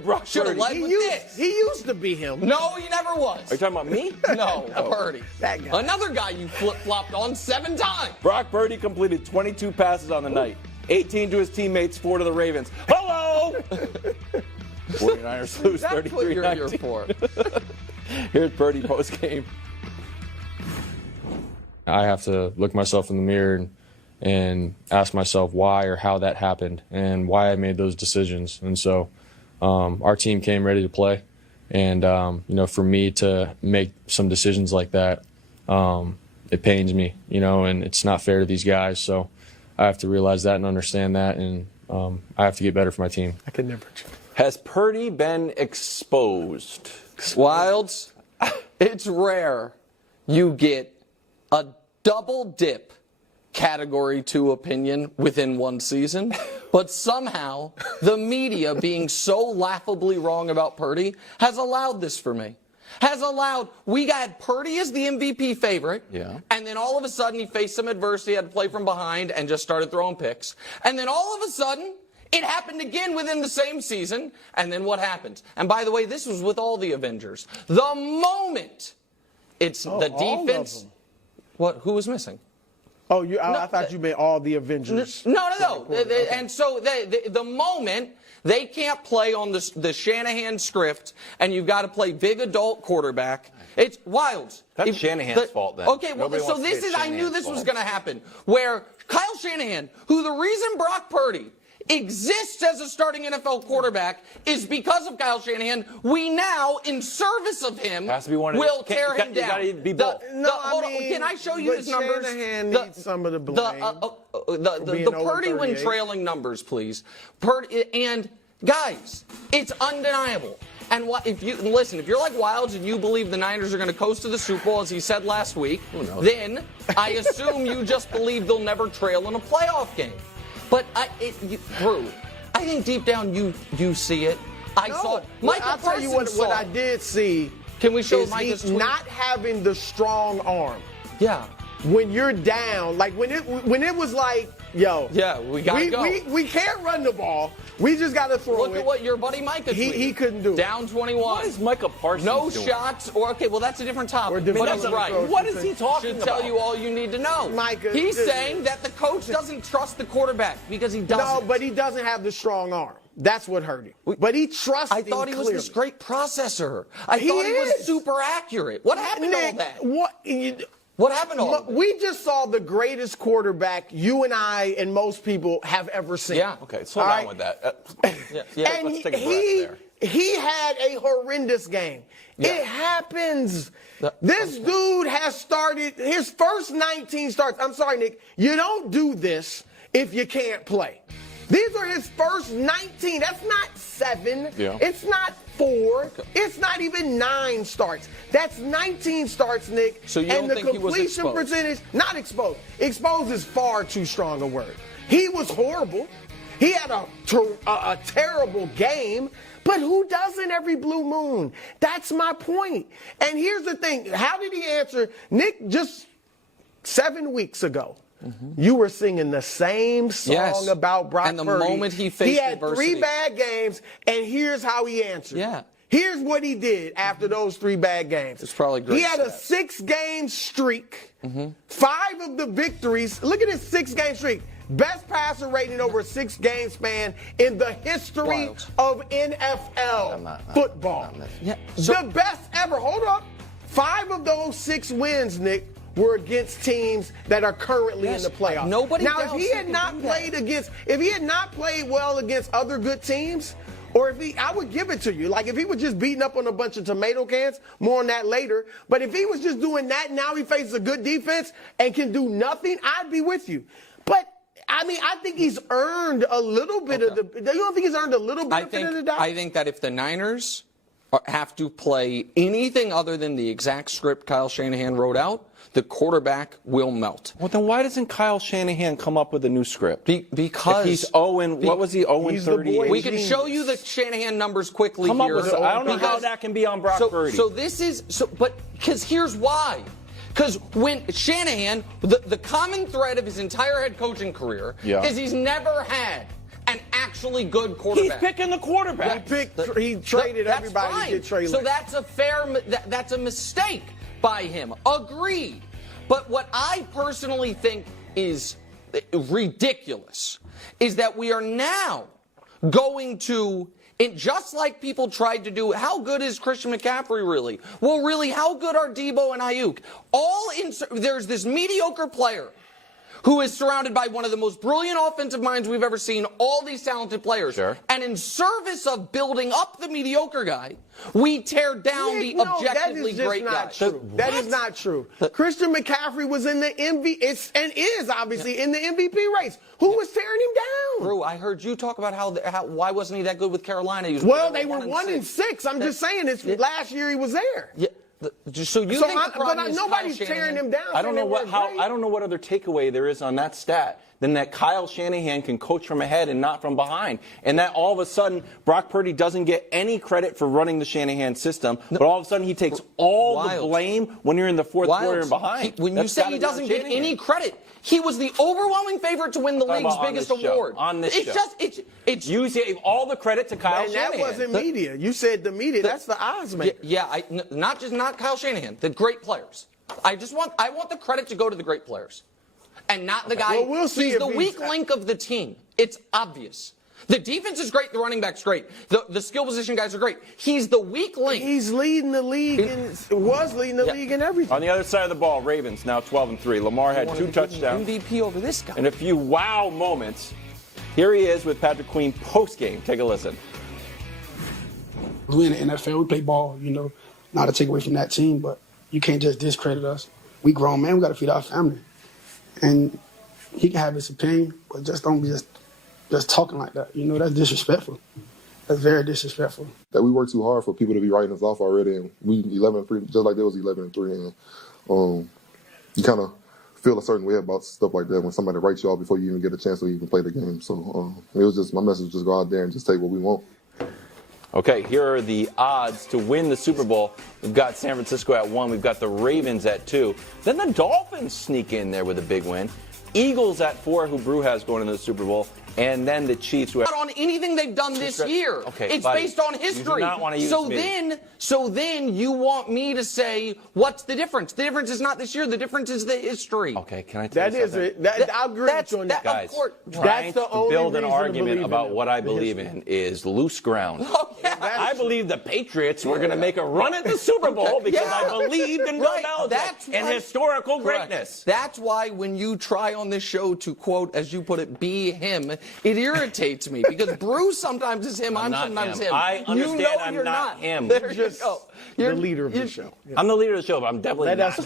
at Brock Should have Purdy. led with this. He used to be him. No, he never was. Are you talking about me? No, Purdy. That guy. Another guy you flip-flopped on 7 times. Brock Purdy completed 22 passes on the night. 18 to his teammates, 4 to the Ravens. Hello! 49ers lose That's what you're here 33-19. for. Here's Purdy post-game. I have to look myself in the mirror and ask myself why or how that happened and why I made those decisions. And so our team came ready to play. And, for me to make some decisions like that, it pains me, and it's not fair to these guys. So I have to realize that and understand that, and I have to get better for my team. I could never. Has Purdy been exposed? Wilds, it's rare you get a double dip Category 2 opinion within one season, but somehow the media being so laughably wrong about Purdy has allowed this for me. We got Purdy as the MVP favorite, and then all of a sudden he faced some adversity, had to play from behind, and just started throwing picks. And then all of a sudden, it happened again within the same season, and then what happens? And by the way, this was with all the Avengers. The moment it's the defense. What? Who was missing? Oh, I thought you meant all the Avengers. No. And so the moment they can't play on the Shanahan script, and you've got to play big adult quarterback, it's Wilds. That's Shanahan's fault then. Okay, well, so this is, I knew this was going to happen, where Kyle Shanahan, who the reason Brock Purdy exists as a starting NFL quarterback is because of Kyle Shanahan. We now, in service of him, will tear him down. You gotta be both. Can I show you his numbers? Shanahan needs some of the blame. The Purdy when trailing numbers, please. Purdy, and guys, it's undeniable. And if you're like Wilds and you believe the Niners are going to coast to the Super Bowl, as he said last week, then I assume you just believe they'll never trail in a playoff game. But Drew, I think deep down you see it. I saw it. I'll tell you what I did see. Can we show is Micah's he's tweet? not having the strong arm. Yeah. When you're down, like when it was like, yo, we gotta go. We can't run the ball. We just gotta throw it. Look at what your buddy Micah tweeted. He couldn't do it. Down 21. What is Micah Parsons doing? shots. Well, that's a different topic. But that's right. What is he talking Should about? tell you all you need to know. Micah, He's saying that the coach doesn't trust the quarterback because he doesn't. No, but he doesn't have the strong arm. That's what hurt him. But he trusts him. I thought he was this great processor. I thought he is. was super accurate. What happened to all that? What happened to all that? We just saw the greatest quarterback you and I and most people have ever seen. Yeah. Okay, slow down with that. And let's take a breath there. he had a horrendous game. Yeah. It happens. This dude has started his first 19 starts. I'm sorry, Nick. You don't do this if you can't play. These are his first 19. That's not 7. Yeah. It's not 4. Okay. It's not even 9 starts. That's 19 starts, Nick. So you and don't the think he was completion exposed? percentage, not exposed. Exposed is far too strong a word. He was horrible. He had a terrible game. But who doesn't every blue moon? That's my point. And here's the thing. How did he answer? Nick, just 7 weeks ago, you were singing the same song about Brock Purdy. And the moment he faced adversity. He had 3 bad games, and here's how he answered. Yeah. Here's what he did after those 3 bad games. It's probably great. He had a 6-game streak. 5 of the victories. Look at his 6-game streak. Best passer rating over a 6-game span in the history of NFL football. The best ever. Hold up. 5 of those 6 wins, Nick, were against teams that are currently in the playoffs. If he had not played well against other good teams, or I would give it to you. Like if he was just beating up on a bunch of tomato cans, more on that later. But if he was just doing that, now he faces a good defense and can do nothing, I'd be with you. But I think he's earned a little bit of the. You don't think he's earned a little bit of the doubt? I think that if the Niners have to play anything other than the exact script Kyle Shanahan wrote out, the quarterback will melt. Well, then why doesn't Kyle Shanahan come up with a new script? Because if he's 0, what was he, 0-38? We can show you the Shanahan numbers quickly here. I don't know how that can be on Brock Purdy. Because here's why. Because when Shanahan, the common thread of his entire head coaching career is he's never had an actually good He's quarterback. picking the quarterback. He traded That's everybody fine. to get Trey So Lance. that's a mistake by him. Agreed. But what I personally think is ridiculous is that we are now going to, just like people tried to do, how good is Christian McCaffrey really? Well, really, how good are Debo and Ayuk? There's this mediocre player who is surrounded by one of the most brilliant offensive minds we've ever seen, all these talented players. Sure. And in service of building up the mediocre guy, we tear down the objectively great guy. That is not true. Christian McCaffrey was in the MVP and is obviously in the MVP race. Who was tearing him down? Drew, I heard you talk about how why wasn't he that good with Carolina? He was They were 1-6. I'm just saying last year he was there. Yeah. So you think the problem is nobody's Kyle tearing Shanahan? him down. I don't know what other takeaway there is on that stat than that Kyle Shanahan can coach from ahead and not from behind, and that all of a sudden Brock Purdy doesn't get any credit for running the Shanahan system, but all of a sudden he takes all the blame when you're in the fourth quarter and behind. When you say he doesn't get any credit, he was the overwhelming favorite to win the league's biggest award. On this show. It's you gave all the credit to Kyle Shanahan. And that wasn't media. You said the media. That's the odds maker. Yeah, not Kyle Shanahan. The great players. I want the credit to go to the great players, and not the guy. Well, we'll see he's the weak link of the team. It's obvious. The defense is great. The running back's great. The skill position guys are great. He's the weak link. He's leading the league and was leading the league in everything. On the other side of the ball, Ravens now 12-3. Lamar had 2 touchdowns. MVP over this guy. And a few wow moments. Here he is with Patrick Queen post-game. Take a listen. We in the NFL, we play ball, not to take away from that team, but you can't just discredit us. We grown men, we got to feed our family. And he can have his opinion, but just don't be just talking like that. That's disrespectful. That's very disrespectful. That we work too hard for people to be writing us off already, and we 11-3, just like they was 11-3, and you kind of feel a certain way about stuff like that when somebody writes you off before you even get a chance to even play the game. So it was just my message: just go out there and just take what we want. Okay, here are the odds to win the Super Bowl. We've got San Francisco at 1. We've got the Ravens at 2. Then the Dolphins sneak in there with a big win. Eagles at 4, who Brew has going into the Super Bowl. And then the Chiefs. Who not on anything they've done this year. Okay, it's buddy, based on history. You do not want to use me. So then you want me to say what's the difference? The difference is not this year. The difference is the history. Okay, can I tell you something? I agree with you on that. Guys, That's the only build an reason to argument believe about in what I believe in is loose ground. Oh, yeah. I believe the Patriots were going to make a run at the Super Bowl because I believed in Bill Belichick and historical greatness. That's why when you try on this show to quote, as you put it, be him, it irritates me because Bruce sometimes is him. I'm sometimes him. I understand I'm not him. There you go. You're the leader of the show. I'm the leader of the show, but I'm definitely not.